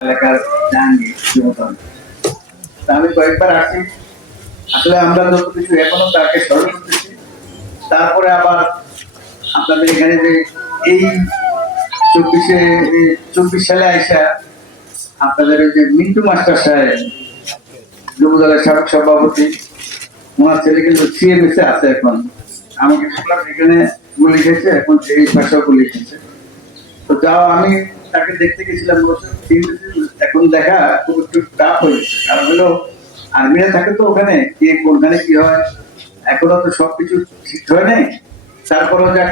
এলাকার আমি কয়েকবার আসি। আসলে আমরা যত কিছু এখনও তাকে স্মরণ করতেছি তারপরে আবার আপনাদের এখানে যে এই চব্বিশে চব্বিশ সালে আইসা আপনাদের যে মিন্টু মাস্টার সাহেব যুবদলের সাবেক সভাপতি, ওনার ছেলে কিন্তু সিএমএস আছে এখন। আমাকে এখানে গুলি খেয়েছে এখন এই ভাষাও গুলি খেয়েছে তো যাও, আমি তাকে দেখতে গেছিলাম এখন দেখা খুব একটু টাফ হয়েছে কারণ হলো, আর্মিরা থাকে তো ওখানে, কে কোনখানে কি হয়, এখনও তো সবকিছু ঠিক হয় নাই। তারপরেও যাক,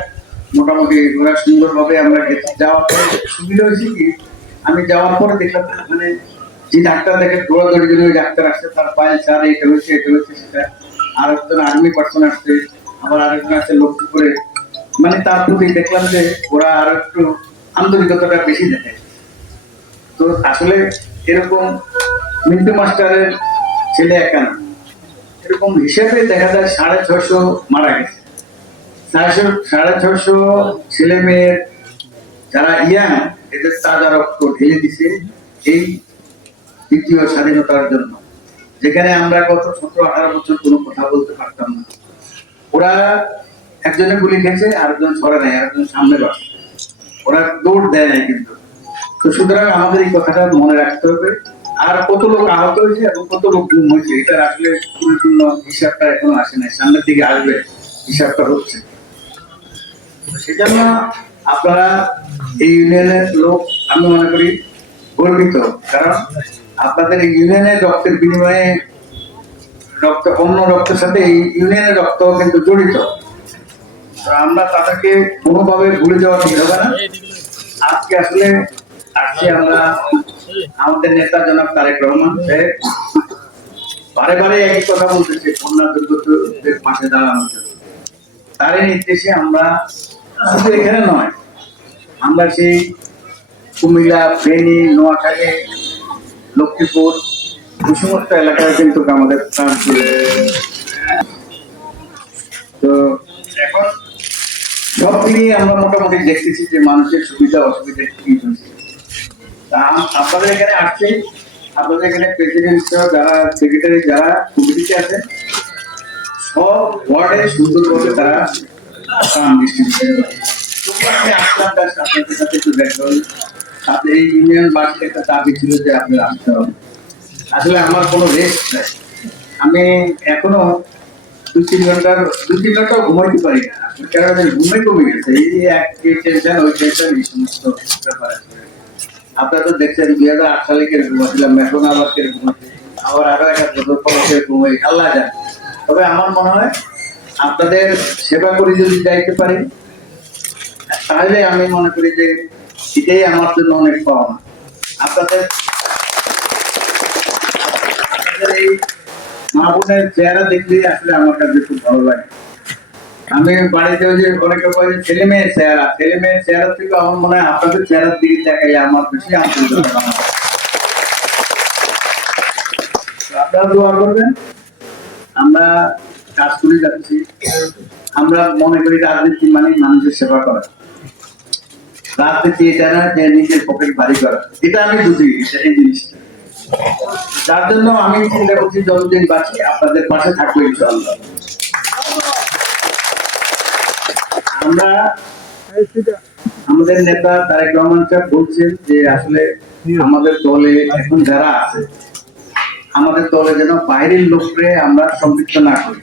মোটামুটি ওরা সুন্দরভাবে আমরা যাওয়ার পরে সুবিধা হয়েছে কি, আমি যাওয়ার পরে দেখলাম ওখানে যে ডাক্তার দেখে দৌড়াদৌড়ি ওই ডাক্তার আসছে, তার পায়ে চার এটা হয়েছে এটা হয়েছে, সেটা। আর একজন আর্মি পার্সন আসছে, আবার আরেকজন আসছে লক্ষ্য করে মানে তার প্রতি দেখলাম যে ওরা আর একটু আন্তরিকতাটা বেশি দেখে। তো আসলে এরকম মিন্টু মাস্টারের ছেলে একা না। এরকম হিসেবে দেখা যায় সাড়ে ছশো মারা গেছে। সাড়ে ছশো ছেলে মেয়ের যারা ইয়াং, এদের তাজা রক্ত ঢেলে দিছে এই দ্বিতীয় স্বাধীনতার জন্য। যেখানে আমরা গত সতেরো, আঠারো বছর কোনো কথা বলতে পারতাম না। ওরা একজনে গুলি খেয়েছে, আরেকজন ছড়া নেয় আরেকজন সামনে বসে ওরা দৌড় দেয় নাই কিন্তু। তো সুতরাং আমাদের এই কথাটা মনে রাখতে হবে। আর কত লোক আহত হয়েছে এবং কত লোক গুম হয়েছে এটার আসলে পরিপূর্ণ হিসাবটা এখনও আসে নাই। সামনের দিকে আসবে, হিসাবটা হচ্ছে। সেজন্য আপনারা এই ইউনিয়নের লোক, আমি মনে করি, গর্বিত। কারণ আপনাদের এই ইউনিয়নের রক্তের বিনিময়ে রক্ত, অন্য রক্তের সাথে এই ইউনিয়নের রক্ত কিন্তু জড়িত। আমরা তাদেরকে কোনোভাবে ভুলে যাওয়া ঠিক হবে না। আজকে আসলে আজকে আমরা আমাদের নেতা জনাব তারেক রহমান বারে বারে একই কথা বলতেছে বন্যা দুর্গতদের পাশে জন্য তারই নির্দেশে আমরা শুধু এখানে নয়, আমরা সেই কুমিল্লা, ফেনী, নোয়াখালী, লক্ষ্মীপুর এই সমস্ত এলাকায় কিন্তু আমাদের প্রাণ। তো এখন সব মিলিয়ে আমরা মোটামুটি দেখতেছি যে মানুষের সুবিধা, অসুবিধা কি আপনাদের এখানে আসছে, আপনাদের এখানে প্রেসিডেন্ট যারা সেক্রেটারি যারা কমিটিতে আছেন, সব ওয়ার্ডে সুন্দরভাবে তারা কাম ডিস্ট্রিবিউশন সাথে একটু সাথে এই ইউনিয়ন একটা দাবি ছিল যে আসতে হবে। আসলে আমার কোনো রেস্ট নাই। আমি এখনও তিন দু তিন ঘন্টাও ঘুমাইতে পারি না। কারণ ঘুমে কমে গেছে। এই এক টেনশন ওই টেনশন এই সমস্ত ব্যাপার আপনারা তো দেখছেন, দুই হাজার আট সালে ছিলাম এখন আবার হচ্ছে আবার আরও এক বছর পর কীরকম হয় আল্লাহ তবে আমার মনে হয়, আপনাদের সেবা করে যদি যাইতে পারি, তাহলে আমি মনে করি যে এটাই আমার জন্য অনেক আপনাদের আপনাদের এই মা চেহারা দেখলে আসলে আমার কাছে খুব ভালো লাগে। আমি বাড়িতে যে অনেকে বলে ছেলে মেয়ের চেহারা, ছেলে মেয়ের চেহারা থেকে আমার মনে হয় আপনাদের চেহারার দিকে দেখাই আমার বেশি। তো আপনারা দোয়া করবেন, আমরা কাজ করে যাচ্ছি। আমরা মনে করি রাজনীতি মানে মানুষের সেবা করা। রাজনীতি এটা না যে নিজের পকেট ভারী করা। এটা আমি বুঝি এই জিনিসটা। যার জন্য আমি বাঁচি, আপনাদের পাশে থাকব আমরা আমাদের নেতা তারেক রহমান সাহেব বলছেন যে আসলে আমাদের দলে এখন যারা আছে, আমাদের দলে যেন বাইরের লোকরে আমরা সম্পৃক্ত না করি।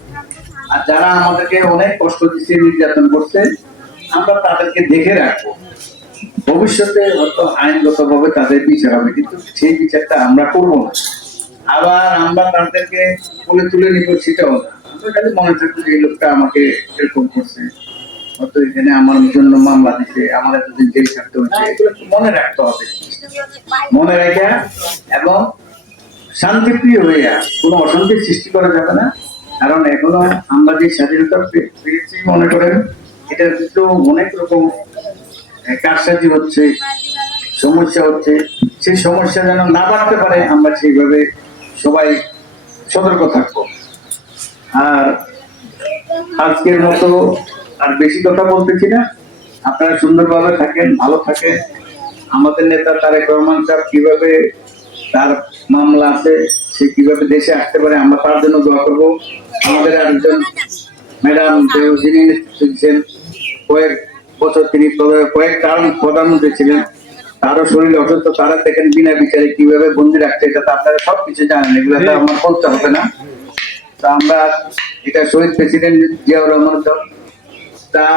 আর যারা আমাদেরকে অনেক কষ্ট দিচ্ছে, নির্যাতন করছে, আমরা তাদেরকে দেখে রাখব। ভবিষ্যতে হয়তো আইনগত ভাবে তাদের বিচার হবে কিন্তু সেই বিচারটা আমরা করব না। আবার আমরা তাদেরকে তুলে তুলে নিব সেটাও না। আমরা খালি মনে থাকব যে এই লোকটা আমাকে এরকম করছে। হয়তো এখানে আমার জন্য মামলা দিছে আমার এতদিন জেল থাকতে হচ্ছে এগুলো মনে রাখতে হবে। মনে রেখে এবং শান্তিপ্রিয় হইয়া কোনো অশান্তির সৃষ্টি করা যাবে না। কারণ এখনও আমরা যে স্বাধীনতা পেয়েছি মনে করেন এটা কিন্তু অনেক রকম কারসাজি হচ্ছে? সমস্যা হচ্ছে। সেই সমস্যা যেন না বাড়তে পারে, আমরা সেইভাবে সবাই সতর্ক থাকব। আর আজকের মতো আর বেশি কথা বলতেছি না। আপনারা সুন্দরভাবে থাকেন, ভালো থাকেন। আমাদের নেতা তারেক রহমান সাহেব কীভাবে তার মামলা আছে, সে কীভাবে দেশে আসতে পারে, আমরা তার জন্য দোয়া করব। আমাদের আরেকজন ম্যাডাম যিনি ছিলেন কয়েক বছর তিনি কয়েক কারণ প্রধানমন্ত্রী ছিলেন। তারও শরীর অসুস্থ তারা দেখেন বিনা বিচারে কীভাবে বন্দি রাখছে এটা তো আপনারা সবকিছু জানেন এগুলো তো আমার বলতে হবে না। তা আমরা এটা শহীদ প্রেসিডেন্ট জিয়াউর রহমান দল তার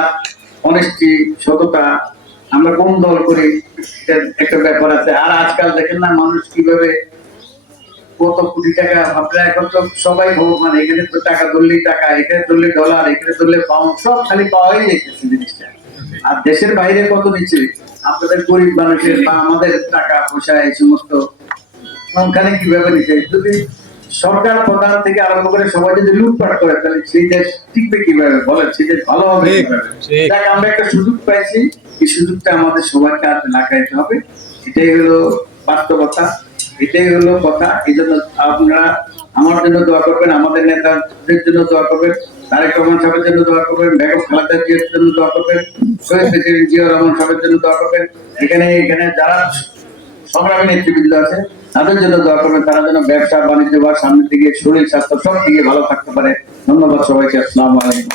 অনেস্টি সততা আমরা কোন দল করি একটা ব্যাপার আছে। আর আজকাল দেখেন না মানুষ কীভাবে কত কোটি টাকা আপনারা এখন তো সবাই ভগবান এখানে তো টাকা ধরলেই টাকা এখানে ধরলে ডলার এখানে ধরলে পাউন্ড সব খালি পাওয়াই যাইতেছে জিনিসটা। আর দেশের বাইরে কত নিচে? আপনাদের গরিব মানুষের বা আমাদের টাকা পয়সা এই সমস্ত সংখ্যানে কীভাবে নিচে? যদি সরকার প্রধান থেকে আরম্ভ করে সবাই যদি লুটপাট করে তাহলে সেই দেশ টিকবে কীভাবে? বলেন সেই দেশ ভালো হবে দেখ আমরা একটা সুযোগ পাইছি। এই সুযোগটা আমাদের সবার কাজে লাগাইতে হবে। এটাই হলো বাস্তবতা। এটাই হলো কথা। এই জন্য আপনারা আমার জন্য দোয়া করবেন, আমাদের নেতাদের জন্য দোয়া করবেন, তারেক রহমান সাহেবের জন্য দোয়া করবেন, বেগম খালেদা জিয়ার জন্য দোয়া করবেন, শহীদ প্রেসিডেন্ট জিয়া রহমান সাহেবের জন্য দোয়া করবেন, এখানে এখানে যারা সংগ্রামী নেতৃবৃন্দ আছে, তাদের জন্য দোয়া করবেন, তারা যেন ব্যবসা, বাণিজ্য বা সামনের দিকে শরীর, স্বাস্থ্য সব দিকে ভালো থাকতে পারে ধন্যবাদ সবাইকে, আসসালামু আলাইকুম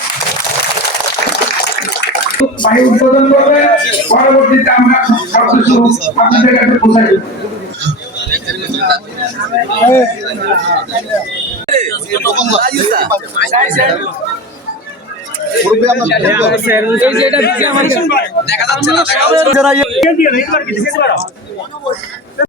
পরবর্তীতে আমরা সবকিছু আপনাদের কাছে পৌঁছাই। দেখা যাচ্ছে না দেখা যাচ্ছে না।